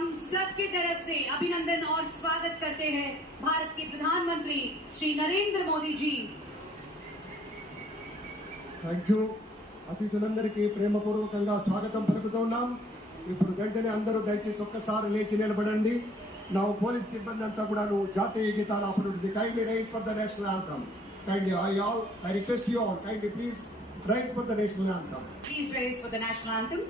हम सबकी तरफ से अभिनंदन और स्वागत करते हैं भारत के प्रधानमंत्री श्री नरेंद्र मोदी जी। Thank you. అతిథులందరికీ ప్రేమపూర్వకంగా స్వాగతం పలుకుతున్నాం. ఇప్పుడు వెంటనే అందరూ దయచేసి ఒక్కసారి లేచి నిలబడండి. నా పోలీస్ సిబ్బంది అంతా కూడా జాతీయ గీతాలు ఆపనుంటుంది. Kindly rise for the national anthem. Kindly I request you all kindly please rise for the national anthem. Please rise for the national anthem.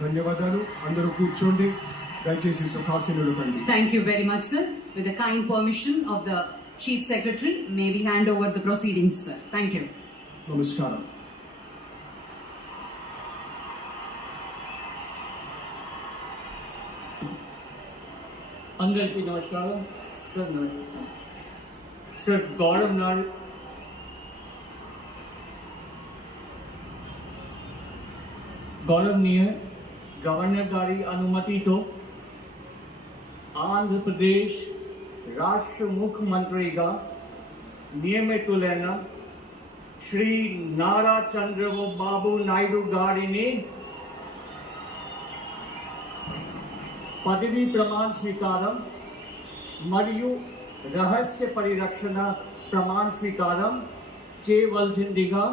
ధన్యవాదాలు. అందరూ కూర్చోండి. దయచేసి సుఖాసీనులు కండి. Thank you very much, sir. With the kind permission of the Chief Secretary, may we hand over the proceedings, sir. Thank you. నమస్కారం. అందరికీ నమస్కారం. Sir నమస్కారం. Sir గౌరవనీయ గవర్నర్ గారి అనుమతితో ఆంధ్రప్రదేశ్ రాష్ట్ర ముఖ్యమంత్రిగా నియమితులైన శ్రీ నారా చంద్రబాబు నాయుడు గారిని పదవీ ప్రమాణ స్వీకారం మరియు రహస్య పరిరక్షణ ప్రమాణ స్వీకారం చేయవలసిందిగా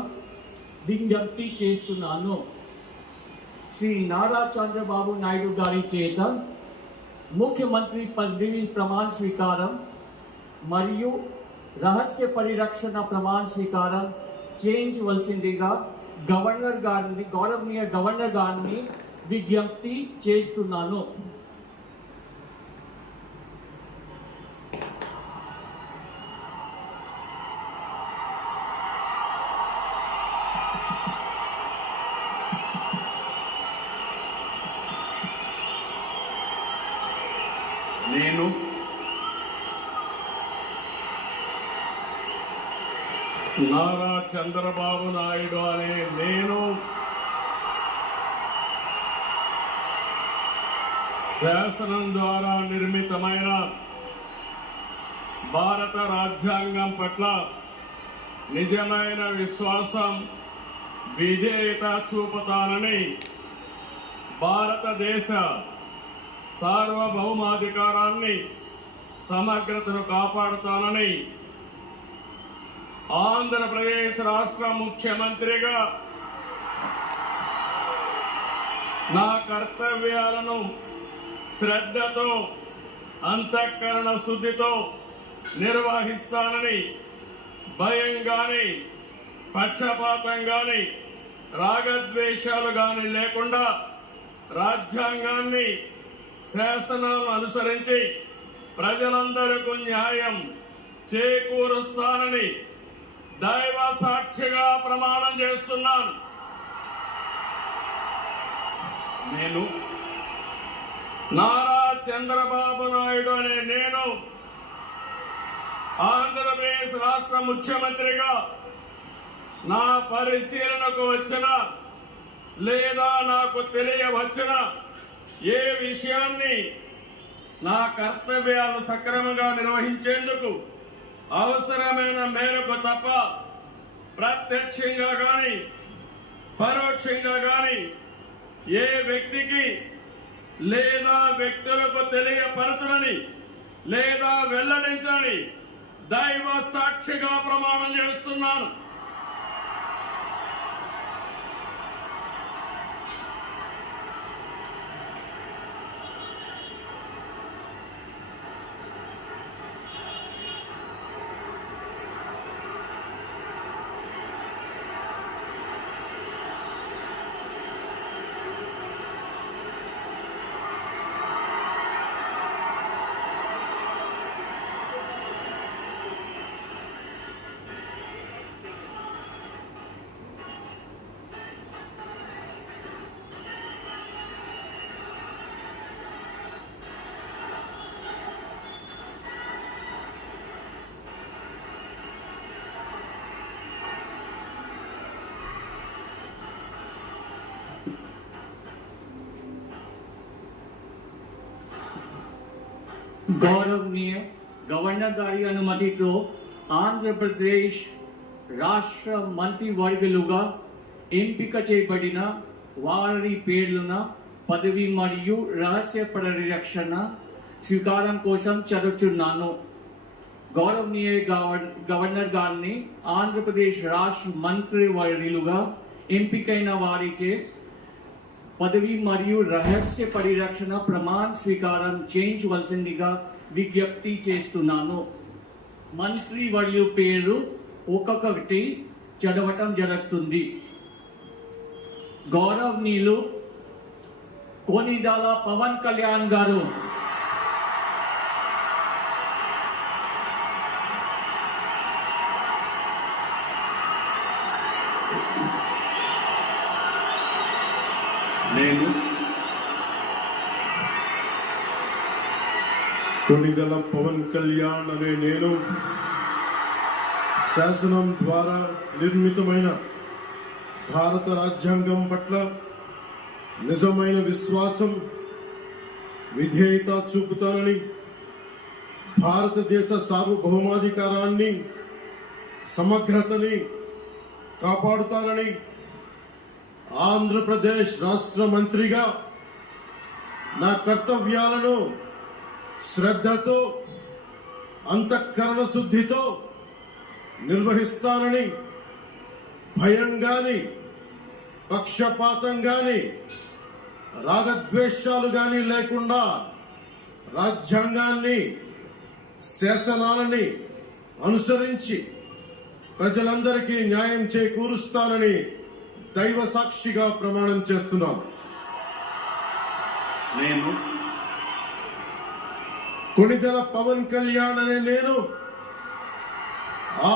విజ్ఞప్తి చేస్తున్నాను. శ్రీ నారా చంద్రబాబు నాయుడు గారి చేత ముఖ్యమంత్రి పదవి ప్రమాణ స్వీకారం మరియు రహస్య పరిరక్షణ ప్రమాణ స్వీకారం చేయించవలసిందిగా గౌరవనీయ గవర్నర్ గారిని విజ్ఞప్తి చేస్తున్నాను. నేను నారా చంద్రబాబు నాయుడు అనే నేను శాసనం ద్వారా నిర్మితమైన భారత రాజ్యాంగం పట్ల నిజమైన విశ్వాసం విధేయత చూపుతానని, భారతదేశ సార్వభౌమాధికారాన్ని సమగ్రతను కాపాడుతానని, ఆంధ్రప్రదేశ్ రాష్ట్ర ముఖ్యమంత్రిగా నా కర్తవ్యాలను శ్రద్ధతో అంతఃకరణ శుద్ధితో నిర్వహిస్తానని, భయం గాని పక్షపాతం గాని రాగద్వేషాలు గాని లేకుండా రాజ్యాంగాన్ని శాసనాలను అనుసరించి ప్రజలందరికీ న్యాయం చేకూరుస్తానని దైవ సాక్షిగా ప్రమాణం చేస్తున్నాను. నేను నారా చంద్రబాబు నాయుడు అనే నేను ఆంధ్రప్రదేశ్ రాష్ట్ర ముఖ్యమంత్రిగా నా పరిశీలనకు వచ్చిన లేదా నాకు తెలియవచ్చిన ఏ విషయాన్ని నా కర్తవ్యాలు సక్రమంగా నిర్వహించేందుకు అవసరమైన మేరకు తప్ప ప్రత్యక్షంగా గాని పరోక్షంగా గాని ఏ వ్యక్తికి లేదా వ్యక్తులకు తెలియపరచని లేదా వెల్లడించని దైవ సాక్షిగా ప్రమాణం చేస్తున్నాను. గౌరవనీయ గవర్నర్ గారి అనుమతితో ఆంధ్రప్రదేశ్ రాష్ట్ర మంత్రివర్గులుగా ఎంపిక చేయబడిన వారి పేర్లున పదవి మరియు రహస్య పరిరక్షణ స్వీకారం కోసం చదువుతున్నాను. గౌరవనీయ గవర్నర్ గారిని ఆంధ్రప్రదేశ్ రాష్ట్ర మంత్రివర్యులుగా ఎంపికైన వారిచే పదవి మరియు రహస్య పరిరక్షణ ప్రమాణ స్వీకారం చేయించవలసిందిగా విజ్ఞప్తి చేస్తున్నాను. మంత్రివర్యు పేరు ఒక్కొక్కటి చదవటం జరుగుతుంది. గౌరవనీయులు కొనిదెల పవన్ కళ్యాణ్ గారు, నేను కొనిదెల పవన్ కళ్యాణ్ అనే నేను శాసనం ద్వారా నిర్మితమైన భారత రాజ్యాంగం పట్ల నిజమైన విశ్వాసం, విధేయత చూపుతానని, భారతదేశ సార్వభౌమాధికారాన్ని, సమగ్రతని కాపాడుతానని, ఆంధ్రప్రదేశ్ రాష్ట్ర మంత్రిగా నా కర్తవ్యాలను శ్రద్ధతో, అంతఃకరణ శుద్ధితో నిర్వహిస్తానని, భయం గాని, పక్షపాతం గాని, రాగద్వేషాలు గాని లేకుండా రాజ్యాంగాన్ని, శాసనాలని అనుసరించి ప్రజలందరికీ న్యాయం చేకూరుస్తానని దైవ సాక్షిగా ప్రమాణం చేస్తున్నాను. నేను కొనిదెల పవన్ కళ్యాణ్ అనే నేను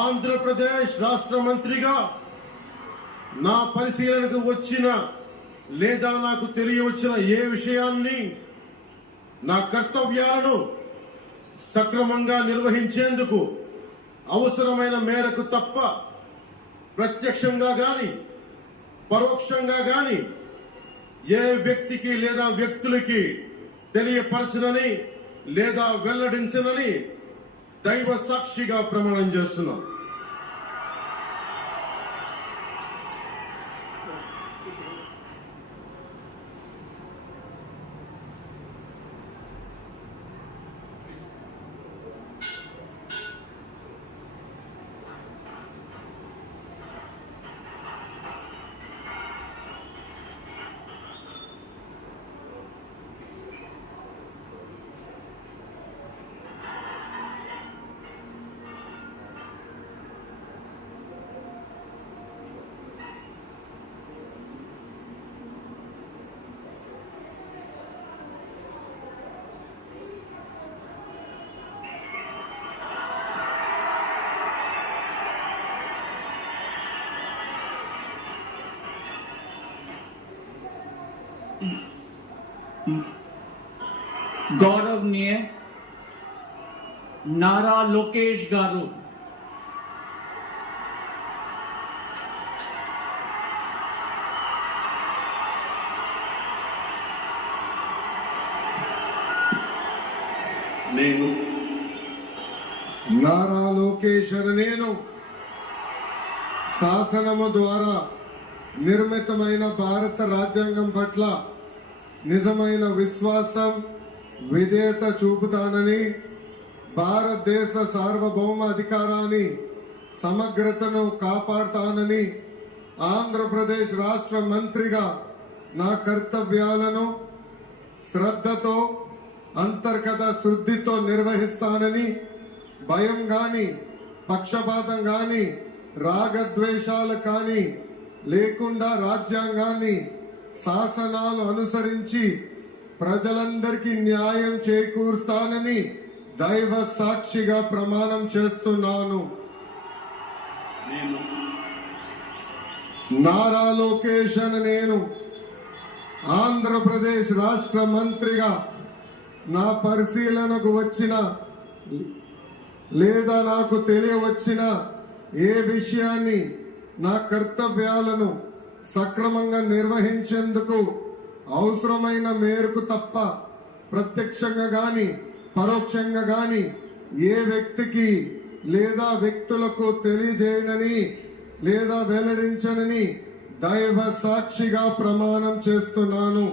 ఆంధ్రప్రదేశ్ రాష్ట్ర మంత్రిగా నా పరిశీలనకు వచ్చిన లేదా నాకు తెలియవచ్చిన ఏ విషయాన్ని, నా కర్తవ్యాలను సక్రమంగా నిర్వహించేందుకు అవసరమైన మేరకు తప్ప ప్రత్యక్షంగా గాని పరోక్షంగా గాని ఏ వ్యక్తికి లేదా వ్యక్తులకి తెలియపరచనని లేదా వెల్లడించనని దైవ సాక్షిగా ప్రమాణం చేస్తున్నాను. గౌరవనీయ నారా లోకేష్ గారు, నేను నారా లోకేష్ అనే నేను శాసనము ద్వారా నిర్మితమైన భారత రాజ్యాంగం పట్ల నిజమైన విశ్వాసం, విధేయత చూపుతానని, భారతదేశ సార్వభౌమ అధికారాన్ని, సమగ్రతను కాపాడుతానని, ఆంధ్రప్రదేశ్ రాష్ట్ర మంత్రిగా నా కర్తవ్యాలను శ్రద్ధతో, అంతర్గత శుద్ధితో నిర్వహిస్తానని, భయం గాని, పక్షపాతం గాని, రాగద్వేషాలు కానీ లేకుండా రాజ్యాంగాన్ని, శాసనాలు అనుసరించి ప్రజలందరికీ న్యాయం చేకూరుస్తానని దైవ సాక్షిగా ప్రమాణం చేస్తున్నాను. నేను నారా లోకేష్ అని నేను ఆంధ్రప్రదేశ్ రాష్ట్ర మంత్రిగా నా పరిశీలనకు వచ్చిన లేదా నాకు తెలియవచ్చిన ఏ విషయాన్ని, నా కర్తవ్యాలను సక్రమంగా నిర్వహించేందుకు అవసరమైన మేరకు తప్ప ప్రత్యక్షంగా గాని పరోక్షంగా గాని ఏ వ్యక్తికి లేదా వ్యక్తులకు తెలియజేయనని లేదా వెల్లడించనని దైవ సాక్షిగా ప్రమాణం చేస్తున్నాను.